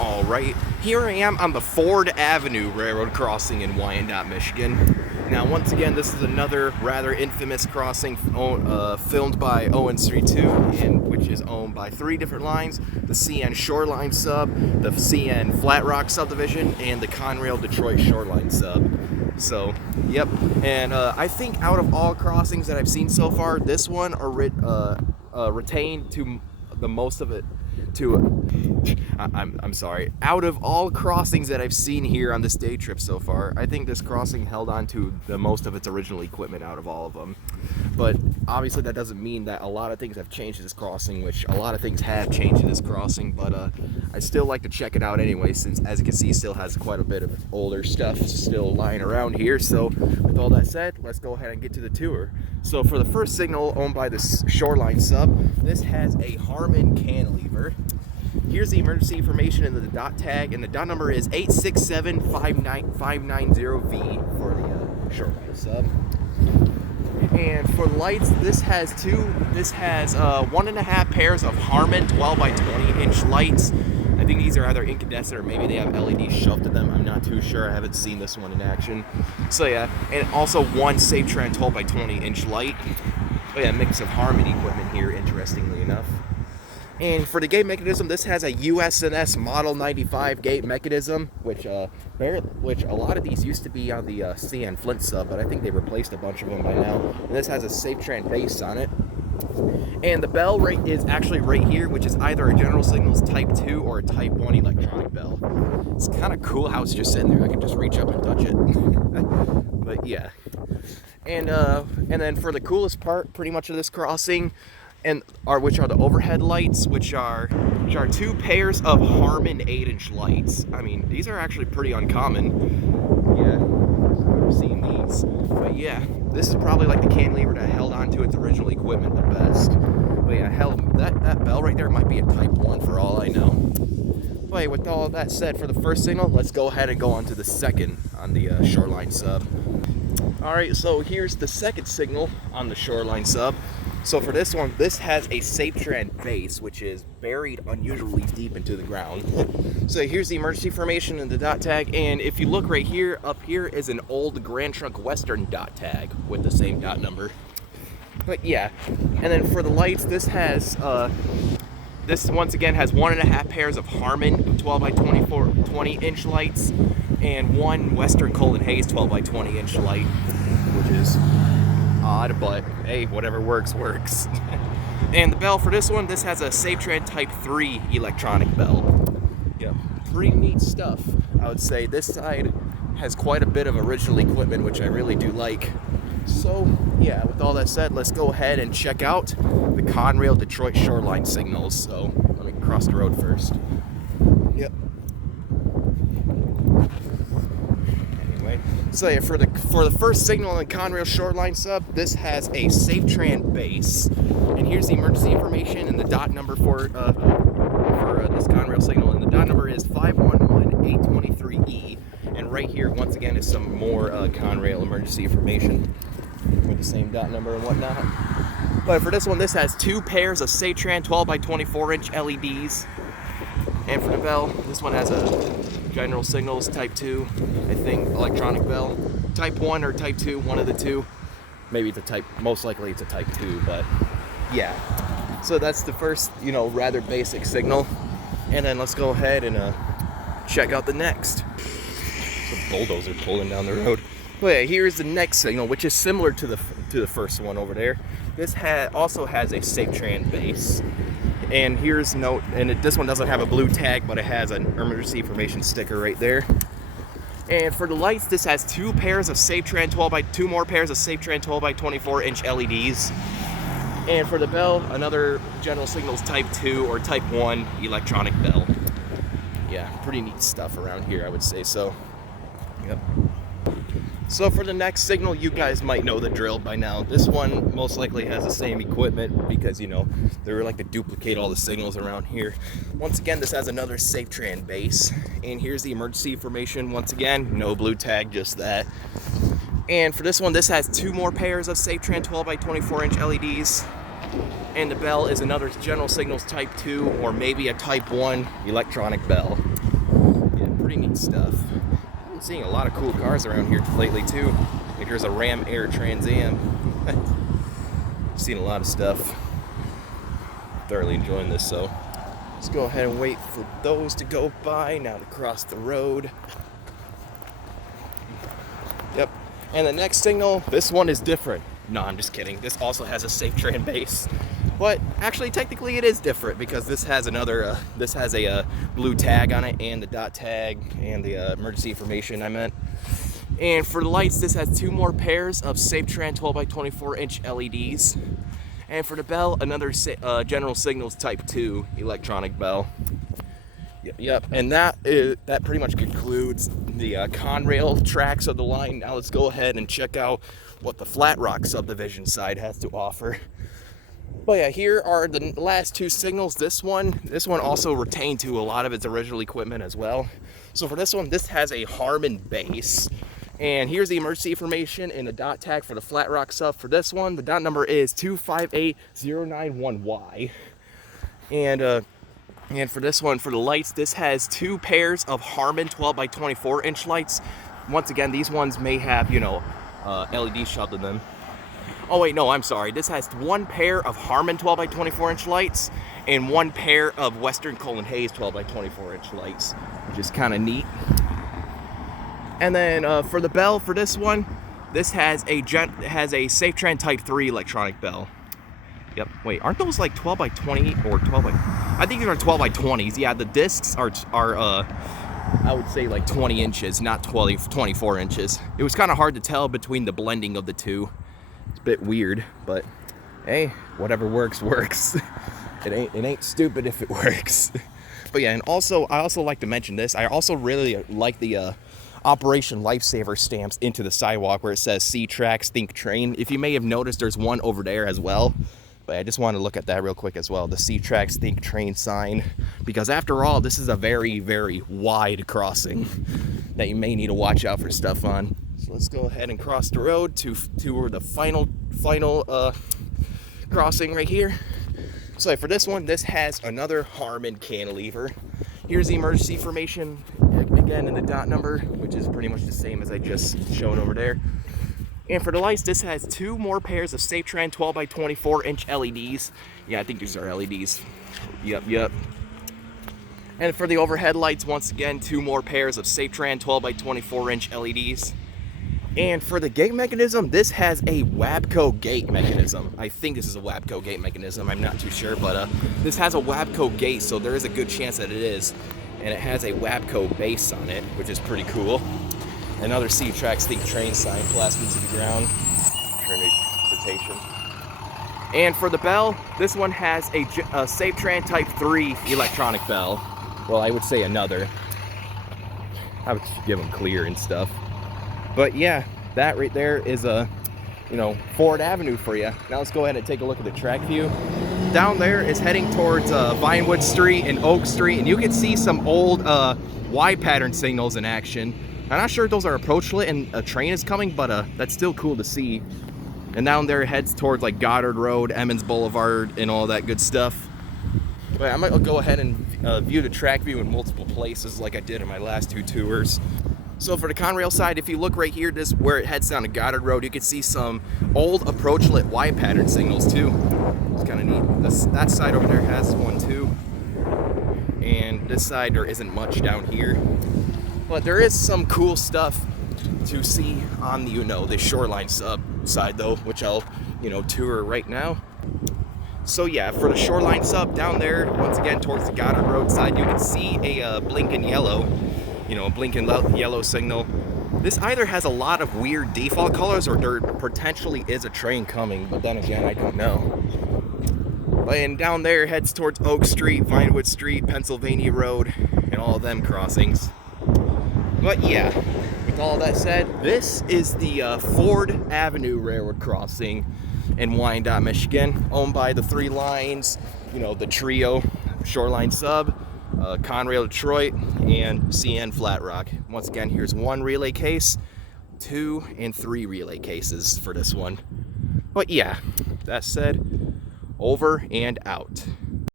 Alright, here I am on the Ford Avenue Railroad crossing in Wyandotte, Michigan. Now, once again, this is another rather infamous crossing filmed by Owens 32, which is owned by three different lines: the CN Shoreline sub, the CN Flat Rock subdivision, and the Conrail Detroit Shoreline sub. So, yep. And I think out of all crossings that I've seen so far, this one retained to the most of it. I'm sorry. Out of all crossings that I've seen here on this day trip so far, I think this crossing held on to the most of its original equipment out of all of them. But obviously that doesn't mean that a lot of things have changed in this crossing, which a lot of things have changed in this crossing, but I still like to check it out anyway, since as you can see, it still has quite a bit of older stuff still lying around here. So with all that said, let's go ahead and get to the tour. So for the first signal, owned by the Shoreline sub, this has a Harmon cantilever. Here's the emergency information in the dot tag, and the dot number is 867-590V for the Shoreline sub. And for lights, this has 1.5 pairs of Harmon 12 by 20 inch lights. I think these are either incandescent or maybe they have LEDs shoved to them. I'm not too sure. I haven't seen this one in action. So yeah, and also one SafeTran 12 by 20 inch light. Oh yeah, mix of Harmon equipment here, interestingly enough. And for the gate mechanism, this has a USNS Model 95 gate mechanism, which a lot of these used to be on the CN Flint sub, but I think they replaced a bunch of them by now. And this has a SafeTran base on it. And the bell rate is actually right here, which is either a General Signals Type 2 or a Type 1 electronic bell. It's kind of cool how it's just sitting there. I can just reach up and touch it. But yeah. And then for the coolest part, pretty much of this crossing, which are the overhead lights, which are 2 pairs of Harmon 8-inch lights. I mean, these are actually pretty uncommon. Yeah, I've seen these. But yeah, this is probably like the cantilever that held on to its original equipment the best. But yeah, hell, that bell right there might be a Type 1 for all I know. But with all of that said, for the first signal, let's go ahead and go on to the second on the Shoreline sub. Alright, so here's the second signal on the Shoreline sub. So for this one, this has a SafeTran base, which is buried unusually deep into the ground. So here's the emergency information in the dot tag, and if you look right here, up here is an old Grand Trunk Western dot tag with the same dot number. But yeah, and then for the lights, this once again has 1.5 pairs of Harmon 12 by 20 inch lights, and one Western Colin Hayes 12 by 20 inch light, which is odd, but hey, whatever works. And the bell for this one, this has a SafeTran Type 3 electronic bell. Yeah, pretty neat stuff. I would say this side has quite a bit of original equipment, which I really do like. So yeah, with all that said, let's go ahead and check out the Conrail Detroit Shoreline signals. So let me cross the road first. Yep. So yeah, for the first signal on the Conrail Shoreline sub, this has a SafeTran base, and here's the emergency information and the dot number for this Conrail signal, and the dot number is 511823E. And right here, once again, is some more Conrail emergency information with the same dot number and whatnot. But for this one, this has 2 pairs of SafeTran 12 by 24 inch LEDs. And for the bell, this one has a General Signals Type 2, I think, electronic bell. Type 1 or Type 2, one of the two. Maybe it's a Type, most likely it's a Type 2, but yeah. So that's the first, rather basic signal. And then let's go ahead and check out the next. The bulldozer pulling down the road. But yeah, here's the next signal, which is similar to the first one over there. This also has a SafeTran base. And here's note, and this one doesn't have a blue tag, but it has an emergency information sticker right there. And for the lights, this has 2 pairs of SafeTran 2 more pairs of SafeTran 12 by 24 inch LEDs. And for the bell, another General Signals Type 2 or Type 1 electronic bell. Yeah, pretty neat stuff around here, I would say so. Yep. So for the next signal, you guys might know the drill by now. This one most likely has the same equipment because, they like to duplicate all the signals around here. Once again, this has another SafeTran base. And here's the emergency information. Once again, no blue tag, just that. And for this one, this has 2 more pairs of SafeTran 12 by 24 inch LEDs. And the bell is another General Signals Type 2 or maybe a Type 1 electronic bell. pretty neat stuff. I've been seeing a lot of cool cars around here lately too. Like here's a Ram Air Trans Am. Seen a lot of stuff. Thoroughly enjoying this, so let's go ahead and wait for those to go by. Now to cross the road. Yep. And the next signal, this one is different. No, I'm just kidding. This also has a safe tran base. But actually, technically it is different because this has another, this has a blue tag on it and the dot tag and the emergency information I meant. And for the lights, this has 2 more pairs of safe tran 12 by 24 inch LEDs. And for the bell, another General Signals Type 2 electronic bell. Yep. And that pretty much concludes the Conrail tracks of the line. Now let's go ahead and check out what the Flat Rock subdivision side has to offer. But yeah, here are the last 2 signals. This one also retained to a lot of its original equipment as well. So for this one, this has a Harman base. And here's the emergency information and the dot tag for the Flat Rock sub. For this one, the dot number is 258091Y. And for this one, for the lights, this has 2 pairs of Harman 12 by 24 inch lights. Once again, these ones may have, you know, LED shoved in them. Oh wait, no, I'm sorry. This has 1 pair of Harman 12 by 24 inch lights and 1 pair of Western Cullen Hayes 12 by 24 inch lights, which is kind of neat. And then for the bell, for this one, this has a Safe Tran Type 3 electronic bell. Yep. Wait, aren't those like 12 by 20 or 12 by? I think these are 12 by 20s. Yeah, the discs are I would say like 20 inches, not 24 inches. It was kind of hard to tell between the blending of the two. It's a bit weird, but hey, whatever works, works. It ain't stupid if it works. But yeah, and also I also like to mention this. I also really like the Operation Lifesaver stamps into the sidewalk where it says "See Tracks, Think Train." If you may have noticed, there's one over there as well. But I just want to look at that real quick as well. The "See Tracks, Think Train" sign, because after all, this is a very, very wide crossing that you may need to watch out for stuff on. So let's go ahead and cross the road to the final crossing right here. So for this one, this has another Harman cantilever. Here's the emergency information, again in the dot number, which is pretty much the same as I just showed over there. And for the lights, this has 2 more pairs of Safe Tran 12 by 24 inch LEDs. Yeah, I think these are LEDs. Yep. And for the overhead lights, once again, 2 more pairs of Safe Tran 12 by 24 inch LEDs. And for the gate mechanism, this has a Wabco gate mechanism. I think this is a Wabco gate mechanism. I'm not too sure, but this has a Wabco gate, so there is a good chance that it is. And it has a Wabco base on it, which is pretty cool. Another See Tracks, Think Train sign plastered to the ground. Transportation. And for the bell, this one has a Safe Tran Type 3 electronic bell. Well, I would say another. I would give them clear and stuff. But yeah, that right there is Ford Avenue for you. Now let's go ahead and take a look at the track view. Down there is heading towards Vinewood Street and Oak Street, and you can see some old Y pattern signals in action. I'm not sure if those are approach lit and a train is coming, but that's still cool to see. And down there heads towards like Goddard Road, Emmons Boulevard, and all that good stuff. But I might go ahead and view the track view in multiple places like I did in my last 2 tours. So for the Conrail side, if you look right here, this where it heads down to Goddard Road, you can see some old approach lit Y pattern signals too. It's kind of neat. That side over there has one too. And this side, there isn't much down here. But there is some cool stuff to see on the, the Shoreline sub side though, which I'll, tour right now. So yeah, for the Shoreline sub down there, once again towards the Goddard Road side, you can see a blinking yellow, blinking yellow signal. This either has a lot of weird default colors or there potentially is a train coming, but then again, I don't know. And down there heads towards Oak Street, Vinewood Street, Pennsylvania Road, and all of them crossings. But yeah, with all that said, this is the Ford Avenue Railroad crossing in Wyandotte, Michigan, owned by the 3 lines, the trio, Shoreline sub, Conrail Detroit, and CN Flat Rock. Once again, here's 1 relay case, 2 and 3 relay cases for this one. But yeah, that said, over and out.